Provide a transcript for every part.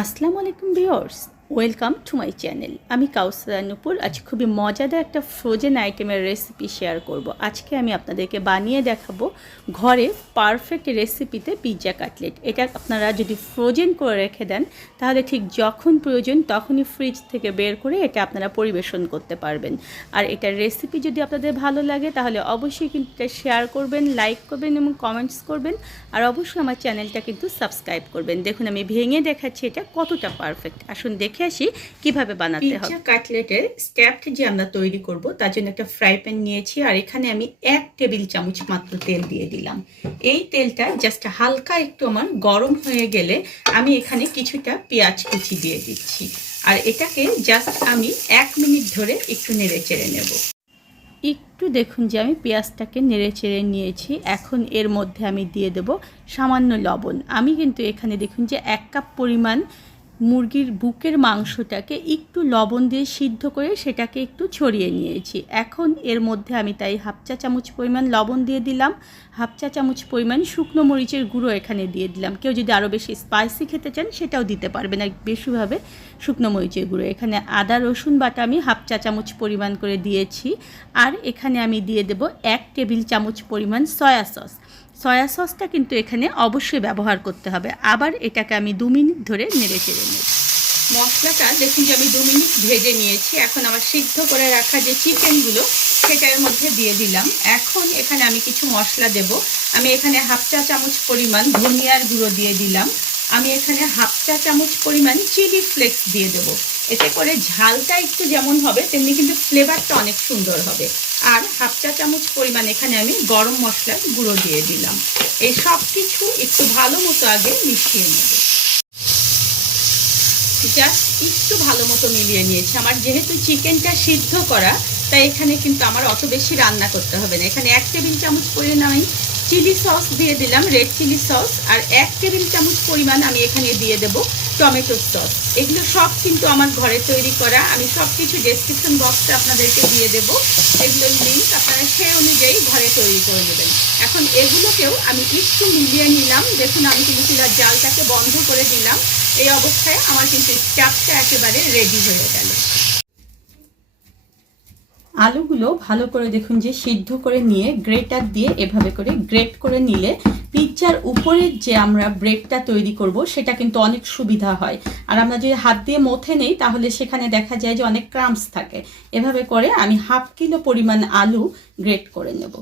আসসালামু আলাইকুম viewers, welcome to my channel. আমি কাউসারা নুপুর। আজ খুবই মজাদার একটা ফ্রোজেন আইটেমের রেসিপি শেয়ার করব। আজকে আমি আপনাদেরকে বানিয়ে দেখাবো ঘরে পারফেক্ট রেসিপিতে পিৎজা কাটলেট। এটা আপনারা যদি ফ্রোজেন করে রেখে দেন তাহলে ঠিক যখন প্রয়োজন তখনই ফ্রিজ থেকে বের করে এটা আপনারা পরিবেশন করতে পারবেন। আর এটার রেসিপি যদি আপনাদের ভালো লাগে তাহলে অবশ্যই কিন্তু এটা শেয়ার করবেন, লাইক করবেন এবং কমেন্টস করবেন। আর অবশ্যই আমার চ্যানেলটা কিন্তু সাবস্ক্রাইব করবেন। দেখুন আমি ভেঙে দেখাচ্ছি এটা কতটা পারফেক্ট। আসুন দেখে আসি কিভাবে বানাতে হবে। পিৎজা কাটলেটের স্ট্যাপড যে আমরা তৈরি করব তার জন্য একটা ফ্রাই প্যান নিয়েছি, আর এখানে আমি 1 টেবিল চামচ মাত্র তেল দিয়ে দিলাম। এই তেলটা জাস্ট হালকা একটু আমার গরম হয়ে গেলে আমি এখানে কিছুটা পেঁয়াজ কুচি দিয়ে দিচ্ছি, আর এটাকে জাস্ট আমি 1 মিনিট ধরে একটু নেড়ে চেড়ে নেব। একটু দেখুন যে আমি পেঁয়াজটাকে নেড়ে চেড়ে নিয়েছি। এখন এর মধ্যে আমি দিয়ে দেব সামান্য লবণ। আমি কিন্তু এখানে দেখুন যে 1 কাপ পরিমাণ মুরগির বুকের মাংসটাকে একটু লবণ দিয়ে সিদ্ধ করে সেটাকে একটু ছড়িয়ে নিয়েছি। এখন এর মধ্যে আমি তাই 1/2 চা চামচ পরিমাণ লবণ দিয়ে দিলাম, 1/2 চা চামচ পরিমাণ শুকনো মরিচের গুঁড়ো এখানে দিয়ে দিলাম। কেউ যদি আরও বেশি স্পাইসি খেতে চান সেটাও দিতে পারবেন, আর বেশিভাবে শুকনো মরিচের গুঁড়ো। এখানে আদা রসুন বাটা আমি 1/2 চা চামচ পরিমাণ করে দিয়েছি। আর এখানে আমি দিয়ে দেব 1 টেবিল চামচ পরিমাণ সয়া সস। সয়া সসটা কিন্তু এখানে অবশ্যই ব্যবহার করতে হবে। আবার এটাকে আমি 2 মিনিট ধরে নেড়ে চেড়ে নেব। মশলাটা দেখুন যে আমি 2 মিনিট ভেজে নিয়েছি। এখন আমার সিদ্ধ করে রাখা যে চিকেনগুলো সেটার মধ্যে দিয়ে দিলাম। এখন এখানে আমি কিছু মশলা দেব। আমি এখানে 1/2 চা চামচ পরিমাণ ধনিয়ার গুঁড়ো দিয়ে দিলাম। আমি এখানে 1/2 চা চামচ পরিমাণ চিলি ফ্লেক্স দিয়ে দেবো। এতে করে ঝালটা একটু যেমন হবে তেমনি কিন্তু ফ্লেভারটা অনেক সুন্দর হবে। আর 1/2 চা চামচ পরিমাণ এখানে আমি গরম মশলার গুঁড়ো দিয়ে দিলাম। এই সব কিছু একটু ভালো মতো আগে মিশিয়ে নেব। জাস্ট একটু ভালো মতো মিলিয়ে নিয়েছি। আমার যেহেতু চিকেনটা সিদ্ধ করা তাই এখানে কিন্তু আমার অত বেশি রান্না করতে হবে না। এখানে 1 টেবিল চামচ পরিমাণ আমি চিলি সস দিয়ে দিলাম, রেড চিলি সস। আর 1 টেবিল চামচ পরিমাণ আমি এখানে দিয়ে দেব টমেটো সস। এগুলো সব কিন্তু আমার ঘরে তৈরি করা। আমি সব কিছু ডেসক্রিপশন বক্সে আপনাদেরকে দিয়ে দেব। এগুলোর লিঙ্ক আপনারা সেই অনুযায়ী ঘরে তৈরি করে নেবেন। এখন এগুলোকেও আমি একটু মিলিয়ে নিলাম। দেখুন আমি কিন্তু চুলার জালটাকে বন্ধ করে দিলাম। এই অবস্থায় আমার কিন্তু স্টাফটা একেবারে রেডি হয়ে গেল। আলুগুলো ভালো করে দেখুন যে সিদ্ধ করে নিয়ে গ্রেটার দিয়ে এভাবে করে গ্রেট করে নিলে পিৎজার উপরে যে আমরা ব্রেডটা তৈরি করব সেটা কিন্তু অনেক সুবিধা হয়। আর আমরা যদি হাত দিয়ে মথে নেই তাহলে সেখানে দেখা যায় যে অনেক ক্রাম্পস থাকে। এভাবে করে আমি 1/2 কিলো পরিমাণ আলু গ্রেট করে নেব।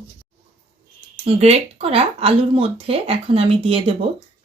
গ্রেট করা আলুর মধ্যে এখন আমি দিয়ে দেব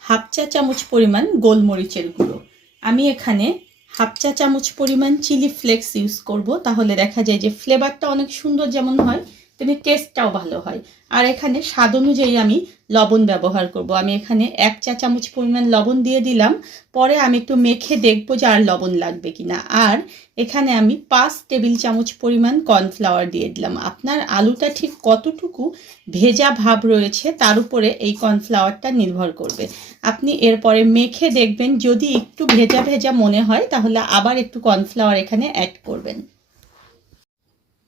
1/2 চা চামচ পরিমাণ গোলমরিচের গুঁড়ো। আমি এখানে 1/2 চা চামচ পরিমাণ চিলি ফ্লেক্স ইউজ করব, তাহলে দেখা যায় যে ফ্লেভারটা অনেক সুন্দর যেমন হয় তেমনি টেস্টটাও ভালো হয়। আর এখানে স্বাদ অনুযায়ী আমি লবণ ব্যবহার করব। আমি এখানে 1 চা চামচ পরিমাণ লবণ দিয়ে দিলাম। পরে আমি একটু মেখে দেখব যে আর লবণ লাগবে কিনা। আর এখানে আমি 5 টেবিল চামচ পরিমাণ কর্নফ্লাওয়ার দিয়ে দিলাম। আপনার আলুটা ঠিক কতটুকু ভেজা ভাব রয়েছে তার উপরে এই কর্নফ্লাওয়ারটা নির্ভর করবে। আপনি এরপরে মেখে দেখবেন, যদি একটু ভেজা ভেজা মনে হয় তাহলে আবার একটু কর্নফ্লাওয়ার এখানে অ্যাড করবেন।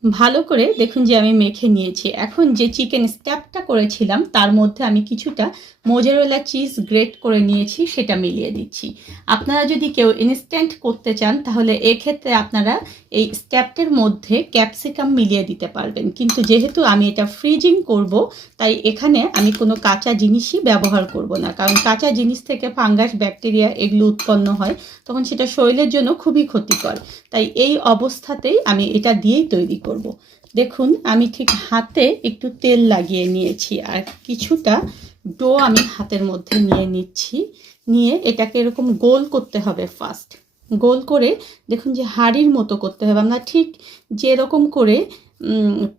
ভালো করে দেখুন যে আমি মেখে নিয়েছি। এখন যে চিকেন স্ট্যাপটা করেছিলাম তার মধ্যে আমি কিছুটা মোজারেলা চিজ গ্রেট করে নিয়েছি, সেটা মিলিয়ে দিচ্ছি। আপনারা যদি কেউ ইনস্ট্যান্ট করতে চান তাহলে এক্ষেত্রে আপনারা এই স্ট্যাপটার মধ্যে ক্যাপসিকাম মিলিয়ে দিতে পারবেন, কিন্তু যেহেতু আমি এটা ফ্রিজিং করব তাই এখানে আমি কোনো কাঁচা জিনিসই ব্যবহার করব না, কারণ কাঁচা জিনিস থেকে ফাঙ্গাস ব্যাকটেরিয়া এগুলো উৎপন্ন হয়, তখন সেটা শরীরের জন্য খুবই ক্ষতিকর। তাই এই অবস্থাতেই আমি এটা দিয়েই তৈরি করব। দেখুন আমি ঠিক হাতে একটু তেল লাগিয়ে নিয়েছি, আর কিছুটা ডো আমি হাতের মধ্যে নিয়ে নিচ্ছি। নিয়ে এটাকে এরকম গোল করতে হবে। ফার্স্ট গোল করে দেখুন যে হাঁড়ির মতো করতে হবে। আমরা ঠিক যেরকম করে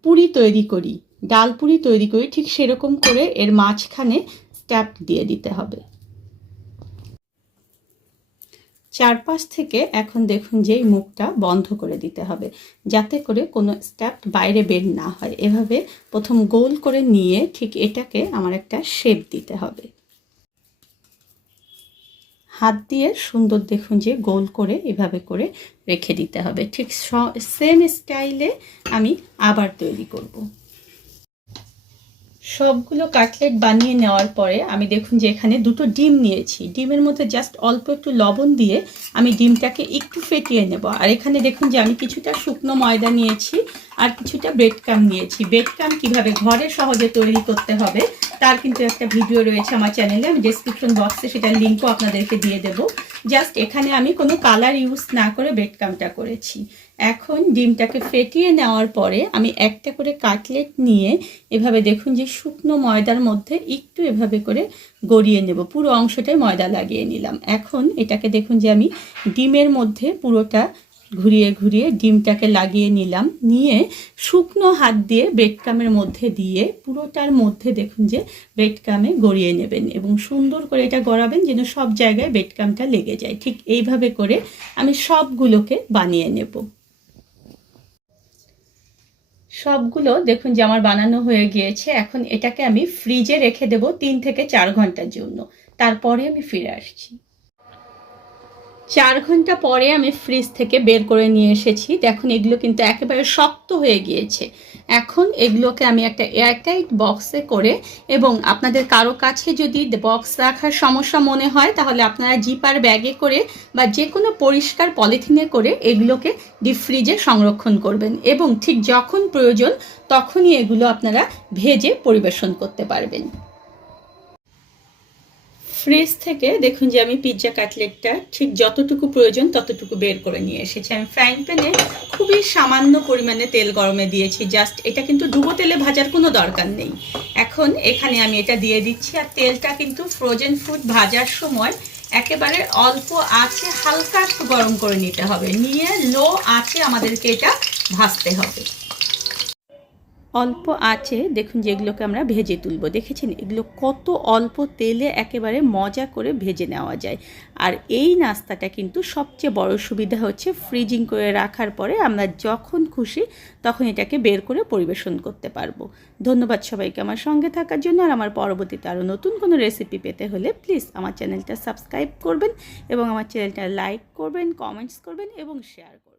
পুরি তৈরি করি, ডাল পুরি তৈরি করি, ঠিক সেরকম করে এর মাঝখানে স্ট্যাপ দিয়ে দিতে হবে। চারপাশ থেকে এখন দেখুন যে এই মুখটা বন্ধ করে দিতে হবে যাতে করে কোনো স্ট্যাপ বাইরে বের না হয়। এভাবে প্রথম গোল করে নিয়ে ঠিক এটাকে আমার একটা শেপ দিতে হবে। হাত দিয়ে সুন্দর দেখুন যে গোল করে এভাবে করে রেখে দিতে হবে। ঠিক সেম স্টাইলে আমি আবার তৈরি করব। সবগুলো কাটলেট বানিয়ে নেওয়ার পরে আমি দেখুন যে এখানে দুটো ডিম নিয়েছি। ডিমের মধ্যে জাস্ট অল্প একটু লবণ দিয়ে আমি ডিমটাকে একটু ফেটিয়ে নেব। আর এখানে দেখুন যে আমি কিছুটা শুকনো ময়দা নিয়েছি আর কিছুটা ব্রেড ক্রাম্ব নিয়েছি। ব্রেড ক্রাম্ব কীভাবে ঘরে সহজে তৈরি করতে হবে তার কিন্তু একটা ভিডিও রয়েছে আমার চ্যানেলে, আমি ডেসক্রিপশন বক্সে সেটার লিঙ্কও আপনাদেরকে দিয়ে দেবো। জাস্ট এখানে আমি কোনো কালার ইউজ না করে ব্রেড ক্রাম্বটা করেছি। এখন ডিমটাকে ফেটিয়ে নেওয়ার পরে আমি একটা করে কাটলেট নিয়ে এভাবে দেখুন যে শুকনো ময়দার মধ্যে একটু এভাবে করে গড়িয়ে নেব। পুরো অংশটাই ময়দা লাগিয়ে নিলাম। এখন এটাকে দেখুন যে আমি ডিমের মধ্যে পুরোটা ঘুরিয়ে ঘুরিয়ে ডিমটাকে লাগিয়ে নিলাম। নিয়ে শুকনো হাত দিয়ে ব্রেড ক্রাম্বের মধ্যে দিয়ে পুরোটার মধ্যে দেখুন যে ব্রেড ক্রাম্বে গড়িয়ে নেবেন এবং সুন্দর করে এটা গড়াবেন যেন সব জায়গায় ব্রেড ক্রাম্বটা লেগে যায়। ঠিক এইভাবে করে আমি সবগুলোকে বানিয়ে নেব। সবগুলো দেখুন যে আমার বানানো হয়ে গিয়েছে। এখন এটাকে আমি ফ্রিজে রেখে দেব 3 থেকে 4 ঘন্টার জন্য। তারপরে আমি ফিরে আসছি। 4 ঘন্টা পরে আমি ফ্রিজ থেকে বের করে নিয়ে এসেছি। দেখুন এগুলো কিন্তু একেবারে শক্ত হয়ে গিয়েছে। এখন এগুলোকে আমি একটা এয়ারটাইট বক্সে করে, এবং আপনাদের কারো কাছে যদি বক্স রাখার সমস্যা মনে হয় তাহলে আপনারা জিপার ব্যাগে করে বা যে কোনো পরিষ্কার পলিথিনে করে এগুলোকে ডিপ ফ্রিজে সংরক্ষণ করবেন, এবং ঠিক যখন প্রয়োজন তখনই এগুলো আপনারা ভেজে পরিবেশন করতে পারবেন। ফ্রিজ থেকে দেখুন যে আমি পিৎজা কাটলেটটা ঠিক যতটুকু প্রয়োজন ততটুকু বের করে নিয়ে এসেছি। আমি ফ্রাইং প্যানে খুবই সামান্য পরিমাণে তেল গরমে দিয়েছি। জাস্ট এটা কিন্তু ডুবো তেলে ভাজার কোনো দরকার নেই। এখন এখানে আমি এটা দিয়ে দিচ্ছি। আর তেলটা কিন্তু ফ্রোজেন ফুড ভাজার সময় একেবারে অল্প আঁচে হালকা একটু গরম করে নিতে হবে। নিয়ে লো আঁচে আমাদেরকে এটা ভাজতে হবে। অল্প আঁচে দেখুন যেগুলোকে আমরা ভেজে তুলব। দেখেছেন এগুলো কত অল্প তেলে একেবারে মজা করে ভেজে নেওয়া যায়। আর এই নাস্তাটা কিন্তু সবচেয়ে বড় সুবিধা হচ্ছে ফ্রিজিং করে রাখার পরে আমরা যখন খুশি তখন এটাকে বের করে পরিবেশন করতে পারবো। ধন্যবাদ সবাইকে আমার সঙ্গে থাকার জন্য। আর আমার পরবর্তীতে আরও নতুন কোনো রেসিপি পেতে হলে প্লিজ আমার চ্যানেলটা সাবস্ক্রাইব করবেন এবং আমার চ্যানেলটা লাইক করবেন, কমেন্টস করবেন এবং শেয়ার করবেন।